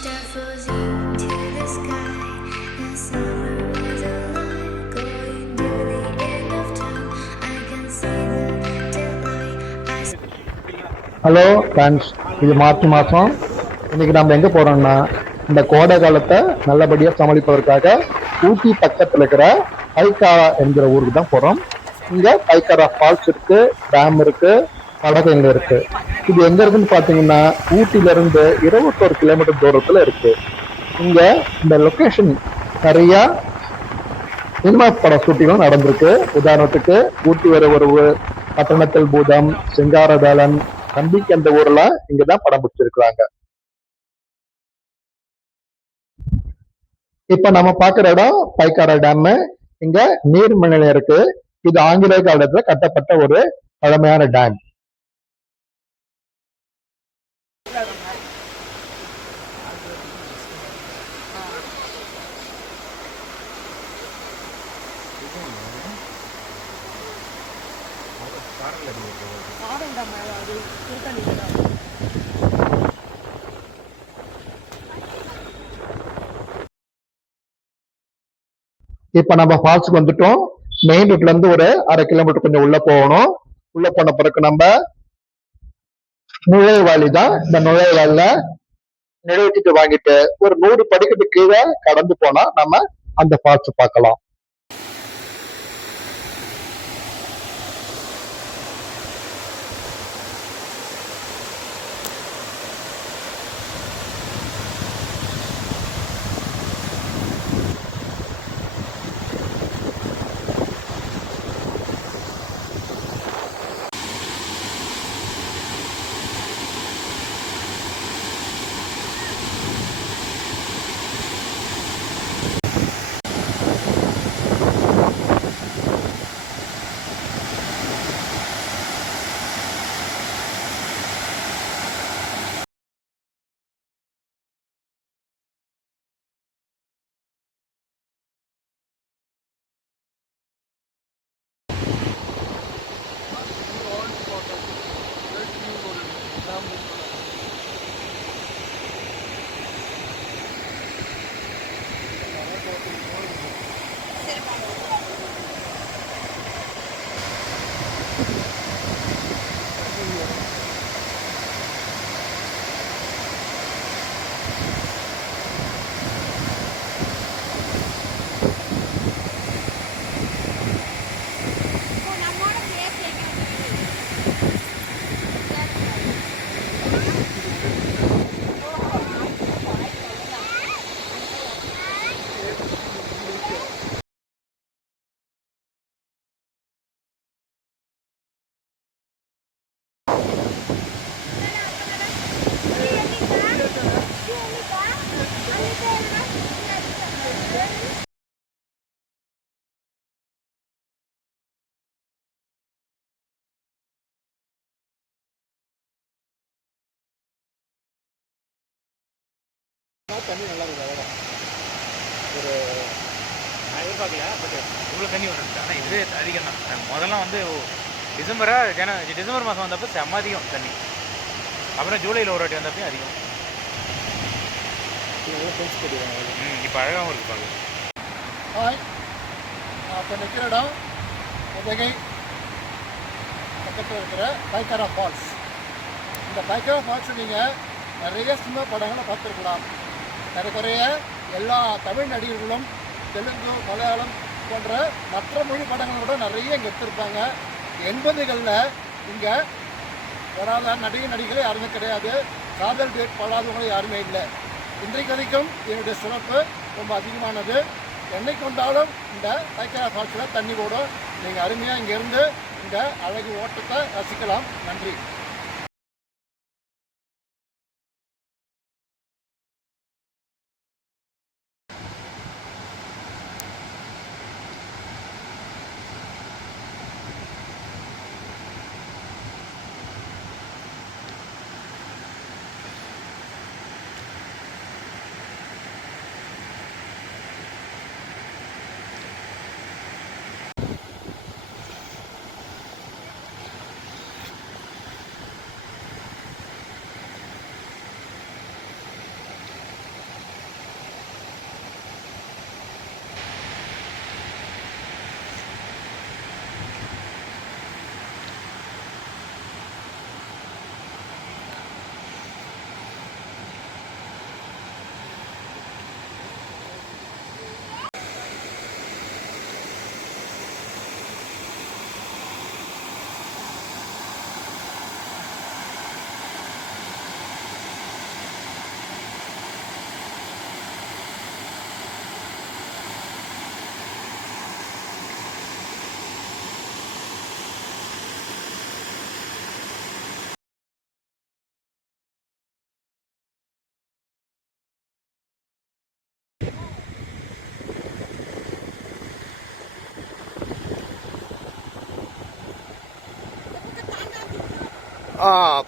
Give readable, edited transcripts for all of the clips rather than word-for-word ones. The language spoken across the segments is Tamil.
ஹலோ ஃப்ரெண்ட்ஸ், இது மார்ச் மாதம். இன்னைக்கு நம்ம எங்கே போகிறோம்னா, இந்த கோடை காலத்தை நல்லபடியாக சமாளிப்பதற்காக ஊட்டி பக்கத்தில் இருக்கிற பைக்காரா என்கிற ஊருக்கு தான் போகிறோம். இங்கே பைக்காரா ஃபால்ஸ் இருக்கு, டேம் இருக்கு, படகுங்க இருக்கு. இது எங்க இருக்குன்னு பார்த்தீங்கன்னா ஊட்டியிலிருந்து 21 கிலோமீட்டர் தூரத்தில் இருக்கு. இங்க இந்த லொக்கேஷன் நிறைய சினிமா பட ஷூட்டிங்கும் நடந்திருக்கு. உதாரணத்துக்கு ஊட்டி வர உறவு, பட்டணத்தில் பூதம், சிங்காரவேலன், நம்பிக்கை அந்த ஊர்ல இங்கதான் படம் பிடிச்சிருக்காங்க. இப்ப நம்ம பாக்குற இடம் பைக்காரா டேம். இங்க நீர்மின் நிலையம் இருக்கு. இது ஆங்கிலேய காலத்துல கட்டப்பட்ட ஒரு பழமையான டேம். இப்ப நம்ம ஃபால்ஸுக்கு வந்துட்டோம். மெயின் ரோட்ல இருந்து ஒரு 1/2 கிலோமீட்டர் கொஞ்சம் உள்ள போகணும். உள்ள போன பிறகு நம்ம நுழைவாளி தான். இந்த நுழைவாளில நிலவீட்டு வாங்கிட்டு ஒரு 100 படிக்கட்டு கீழே கடந்து போனா நம்ம அந்த ஃபால்ஸ் பார்க்கலாம். தண்ணி நல்லா இருக்கு. இடம் ஒரு நான் எதிர்பார்க்கல, பட் இவ்வளோ தண்ணி வரும். ஆனால் இதுவே அதிகம் தான். முதல்லாம் வந்து டிசம்பர் மாதம் வந்தப்போ செம்ம அதிகம் தண்ணி. அப்புறம் ஜூலையில் ஒரு வாட்டி வந்தப்போ அதிகம். இப்போ அழகாகவும் இருக்கு பாருங்க. ஹாய், நான் இப்போ நிற்கிற இடம் உதகை பக்கத்தில் இருக்கிற பைக்காரா ஃபால்ஸ். இந்த பைக்காரா ஃபால்ஸ் நீங்கள் நிறைய சினிமா படங்களை பார்த்துருக்கலாம். நிறைய எல்லா தமிழ் நடிகர்களும் தெலுங்கு, மலையாளம் போன்ற மற்ற மொழி படங்களை கூட நிறைய இங்கே எடுத்திருப்பாங்க. 80களில் இங்கே வராத நடிகர்களே யாருமே கிடையாது. காதல் டேட் படாதவங்களும் யாருமே இல்லை. இன்றைக்கு வரைக்கும் என்னுடைய சிறப்பு ரொம்ப அதிகமானது. என்னைக்கு வந்தாலும் இந்த பைக்காரா ஃபால்ஸில் தண்ணி போடும். நீங்கள் அருமையாக இங்கேருந்து இந்த அழகு ஓட்டத்தை ரசிக்கலாம். நன்றி.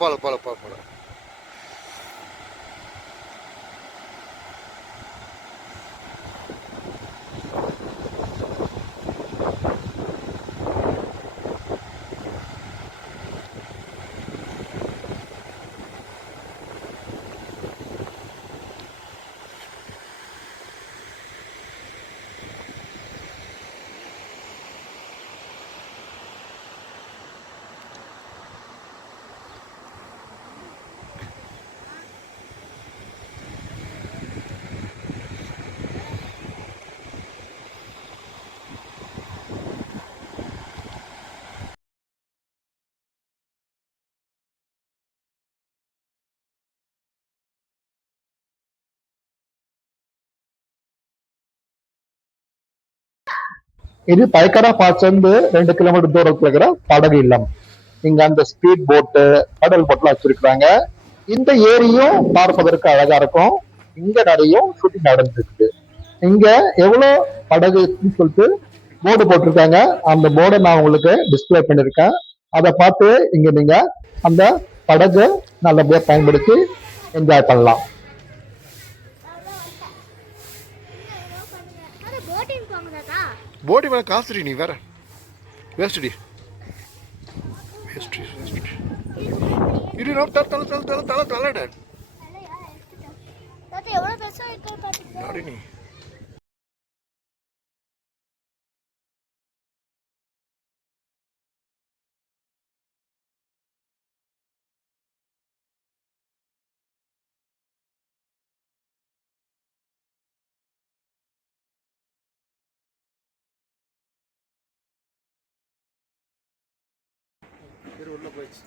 போல போல போல போல. இது பைக்கரா ஃபால்ஸ் வந்து 2 கிலோமீட்டர் தூரத்துல இருக்கிற படகு இல்லம். இங்க அந்த ஸ்பீட் போட்டு கடல் போட்லாம் வச்சிருக்காங்க. இந்த ஏரியும் பார்ப்பதற்கு அழகா இருக்கும். இங்க நிறைய ஷூட்டிங் நடந்துருக்கு. இங்க எவ்வளவு படகுன்னு சொல்லிட்டு போர்டு போட்டிருக்காங்க. அந்த போர்டை நான் உங்களுக்கு டிஸ்பிளே பண்ணிருக்கேன். அதை பார்த்து இங்க நீங்க அந்த படகு நல்லபடியா பயன்படுத்தி என்ஜாய் பண்ணலாம். போட்டி மேலே காசுடி நீ வேற வேஸ்டி வேஸ்டி வேஸ்டி இரு நோ தல தல தல தல தல தலடா எவ்வளவு பெருசா இருக்கு பாத்தீங்களா நாடி நீ உள்ள போயிடுச்சு.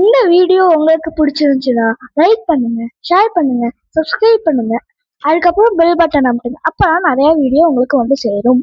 இந்த வீடியோ உங்களுக்கு பிடிச்சிருந்துச்சுன்னா லைக் பண்ணுங்க, ஷேர் பண்ணுங்க, சப்ஸ்கிரைப் பண்ணுங்க, அதுக்கப்புறம் பெல் பட்டன் அமுத்துங்க. அப்பதான் நிறைய வீடியோ உங்களுக்கு வந்து சேரும்.